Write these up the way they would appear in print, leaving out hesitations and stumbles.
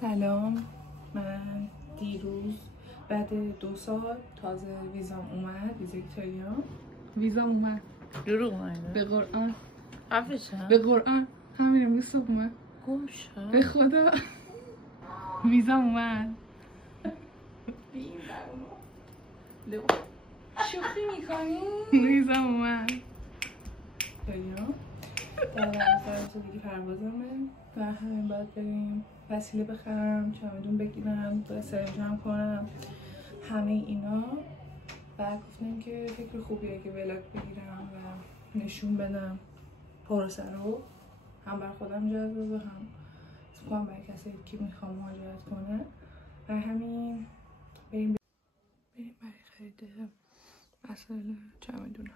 سلام، من دیروز بعد 2 سال تازه ویزام اومد، ویزا ایتالیا. ویزام اومد. دروغ نگه. به قرآن. حرفشم. به قرآن. همین امروز صبح اومد. گم شد. به خدا. ویزام اومد. شوخی میکنی؟ ویزام اومد. ایتالیا. در دیگه پروازمه و همین باید بریم وسیله بخرم، چمدون بگیرم، سرجم کنم، همه اینا. و گفتم که فکر خوبیه که ولاگ بگیرم و نشون بدم پروسه رو، هم بر خودم جذابه، هم سپام برای کسی که میخوام مهاجرت کنه. و همین بریم برای خرید وسایل چمدونم.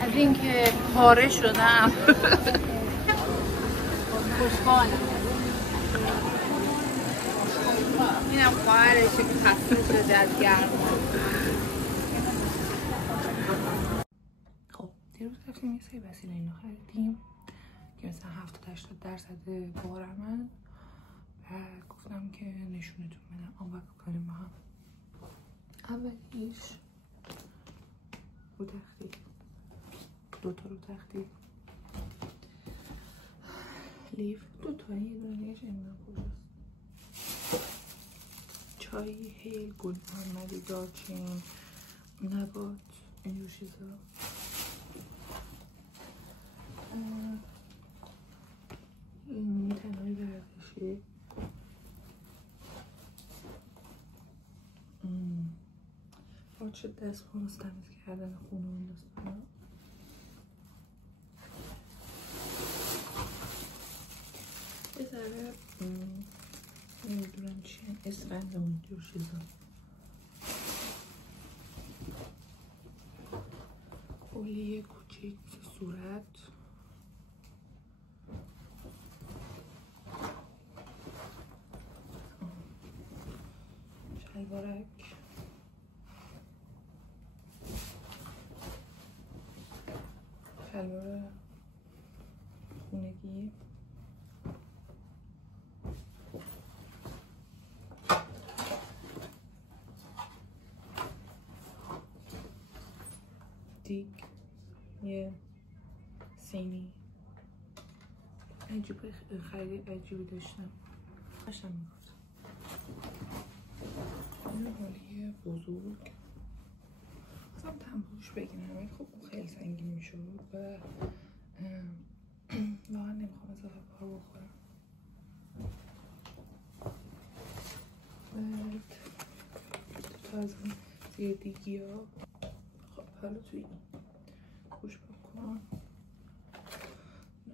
از اینکه پاره شدم خوشحالم. اینم خواهرشه که خسته شده از گرما. خب دیروز رفتیم یه سری وسیله اینو خریدیم که مثلا 70-80% بارمن و گفتم که نشونتون بدم آنگاه بکنیم با هم. اولیش رو تختی، 2 تا رو تختی لیف، 2 تایی، یه دونهش نمیدونم کجاست. چای هیل، گل محمدی، دارچین، نبات، اینجور چیزا. تنهای ورزشی، پارچ دست پاس تمیز کردن خونه و این دستانا. یه ذره نمیدونم چیه، اسفند و اینجور چیزا. فولیه کوچیک صورت، شلوارک، شلوار خونگی، دیگ، یه سینی. عجیب خرید عجیبی داشتم میگفتم این حالیه بزرگ اصلا تنبوش بگیرم، ولی خب خیلی سنگین میشد و واقعا نمیخوام اضافه بار بخورم. بعد تا از این زیر دیگی ها خب حالا توی این گوش بکن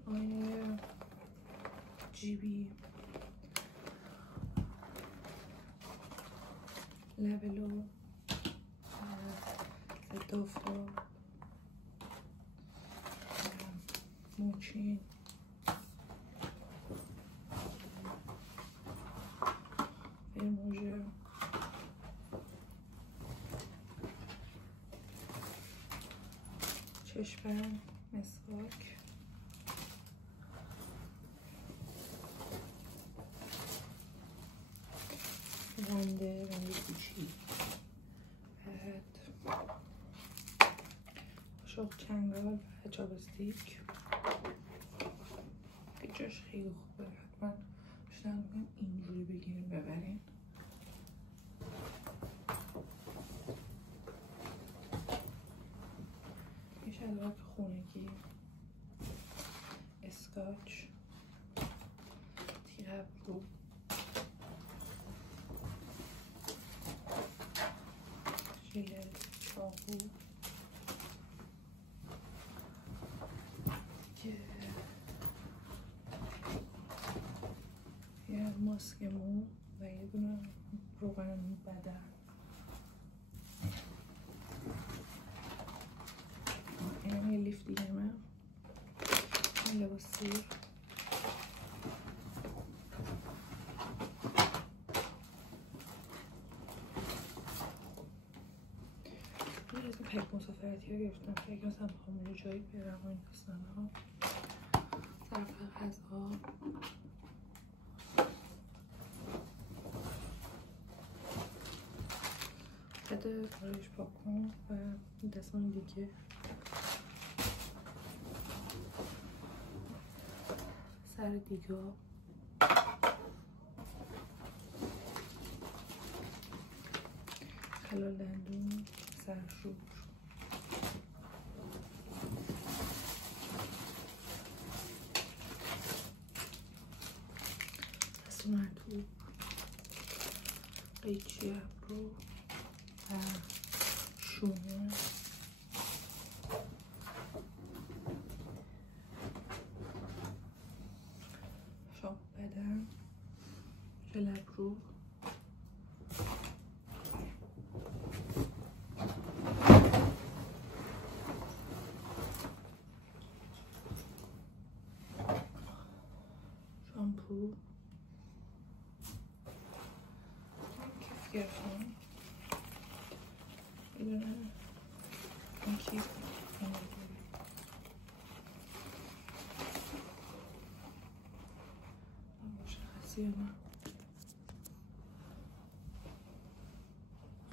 آینه جیبی، لبلو، ضدافتا، موچین، فرموژه، چشم‌بند، مسواک، رنده کوچی، بعد قاشق چنگال و چاپستیک. جاش خیلی خوبه، حتما پیشنهاد میکنم اینجوری بگیریم ببرین. یه شلوارک خونگی، اسکاچ، تیغ ابرو، ژل، چاقو که یه ماسک مو و یه دونه روغن بدن. لباسی. این از این پیک مسافرتی ها گرفتم که اگه مثلا بخوام رو جایی برم و این داستان ها. صرف غذا، بده کارش پاک کن و این دستمون دیگه سر دیگا حلال دندون، سرشور، دست مرطوب، قیچی ابرو و شونه، شام بدن، ژل ابرو، شامپو، کیف گرفتم، میدونه این کیف مشخصی من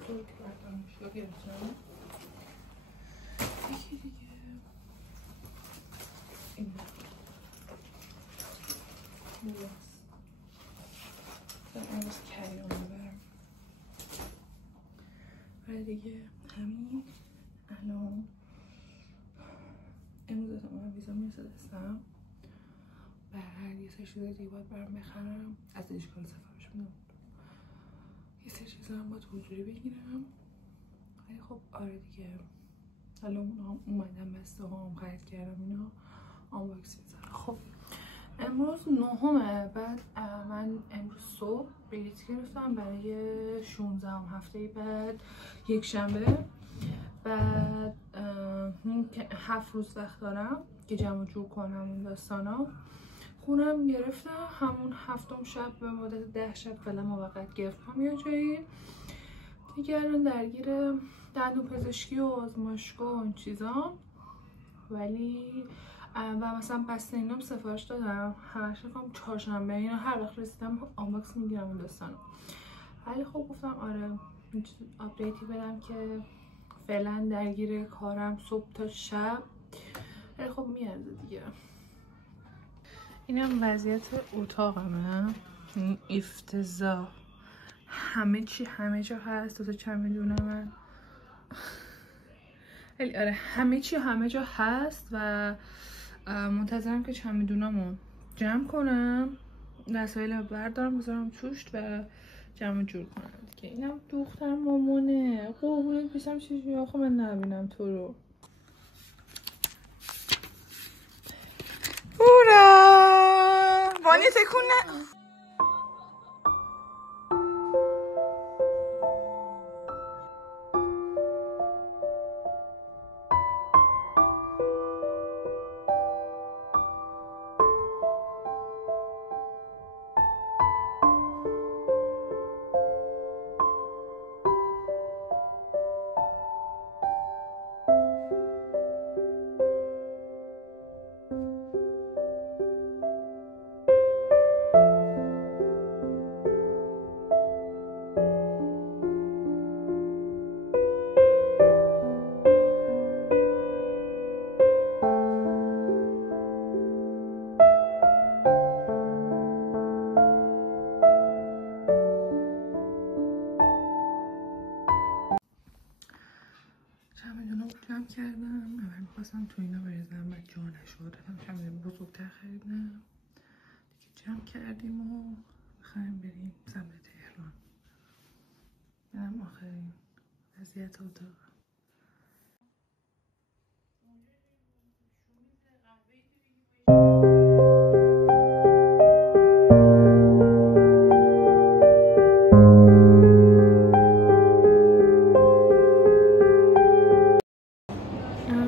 طور که بردارمشگاه گرفتم. یکی دیگه این لباس امروز کریان برم و دیگه همین. الان امروز من ویزا میرسه دستم، بعد یه سری چیزای دیگه باید برم بخرم، از اشکال سفرش میدم، یه سری چیزا هم باید حضوری بگیرم. ولی خب آره دیگه الان اومدم بسته هام خرید کردم، اینا آنباکس میزنم. خب امروز 9، بعد من امروز صبح بلیط گرفتم برای 16 هفته بعد، یک شنبه. بعد 7 روز وقت دارم که جمع جور کنم اون داستانا. خونم گرفتم همون 7م شب به مدت 10 شب فعلا موقت گرفتم یا جایی دیگه. الان درگیر دندون پزشکی و آزمایشگاه و این چیزا، ولی و مثلا بسته اینام سفارش دادم، همش فکرم چهارشنبه اینا هر وقت رسیدم آنباکس میگیرم این داستانا. ولی خب گفتم آره آپدیتی بدم که فعلا درگیر کارم صبح تا شب، ولی خب میارزه دیگه. اینم وضعیت اتاقمه، این افتضاح، همه چی همه جا هست، تا چمدون من ولی آره همه چی همه جا هست و منتظرم که چمدونامو جمع کنم، وسایل بردارم بذارم توش و جمع جور کنم دیگه. اینم دختر مامانه، قربونت بشم چیزی آخه من نبینم تو رو. هورا وانی تکون نه. جمع کردم، اول می‌خواستم تو اینا بریزم و جا نشد، چمدون بزرگتر خریدم دیگه. جمع کردیم و می‌خوایم بریم سمت تهران. اینم آخرین وضعیت اتاق.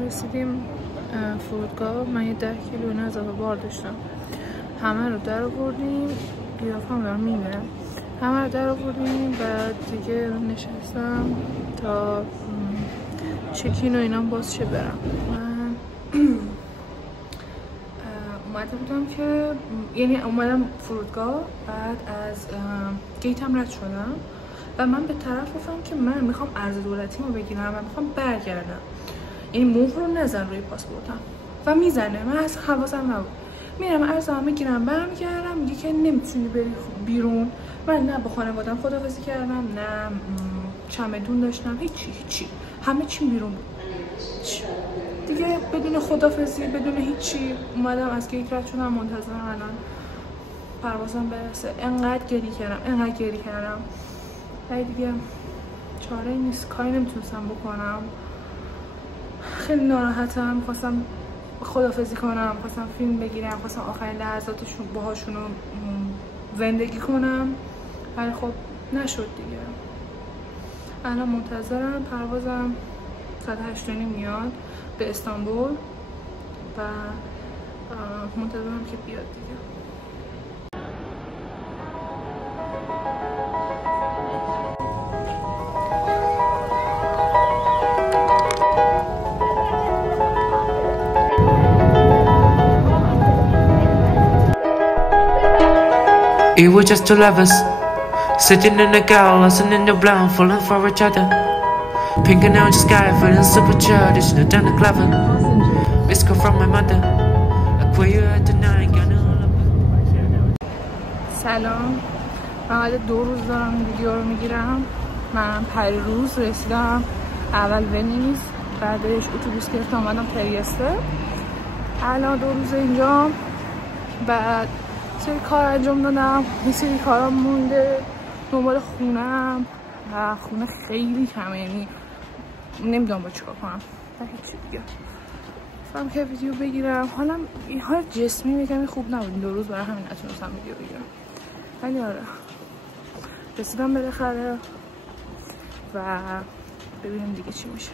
رسیدیم فرودگاه. من یه 10 کیلو این اضافه بار داشتم. همه رو در آوردیم، قیافم دارم میمیرم. همه رو در آوردیم و دیگه نشستم تا چکین و اینام باز چه برم. من اومده بودم که یعنی اومدم فرودگاه، بعد از گیتم رد شدم و من به طرف گفتم که من میخوام ارز دولتیمو بگیرم و میخوام برگردم، یعنی مهر رو نزن روی پاسپورتم و میزنه. من از حواسم نبود، میرم ارزمو میگیرم برمیگردم، میگه که نمیتونی بری بیرون. من نه با خانوادم خداحافظی کردم، نه چمدون داشتم، هیچی همه چیم بیرون بود دیگه. بدون خداحافظی، بدون هیچی اومدم از گیت رد شدم، منتظرم الان پروازم برسه. انقدر گریه کردم ولی دیگه چاره نیست، کاری نمیتونستم بکنم. خیلی ناراحتم، خواستم خداحافظی کنم، خواستم فیلم بگیرم، خواستم آخرین لحظاتشون باهاشون رو زندگی کنم، ولی خب نشد دیگه. الان منتظرم پروازم ساعت 8:30 میاد به استانبول و منتظرم که بیاد دیگه. It was just two lovers sitting in a car, lost in the blonde, falling for each other. Pink and orange sky, feeling super childish. No down the clever. This call from my mother. I quit you at the night. سلام، من قاعد 2 روز دارم این ویدیو رو میگیرم. من پریروز رسیدم اول ونیز، بعدش اتوبوس گرفتم اومدم تریسته. الان 2 روز اینجا، بعد سری کار انجام دادم، یه سری کارام مونده دنبال خونم و خونه خیلی کمه، یعنی نمیدونم با چیکار کنم و هیچی دیگه. گفتم که ویدیو بگیرم. حال جسمی یکمی خوب نبود 2 روز، برای همین نتونستم ویدیو بگیرم. ولی آره رسیدم بالاخره و ببینیم دیگه چی میشه.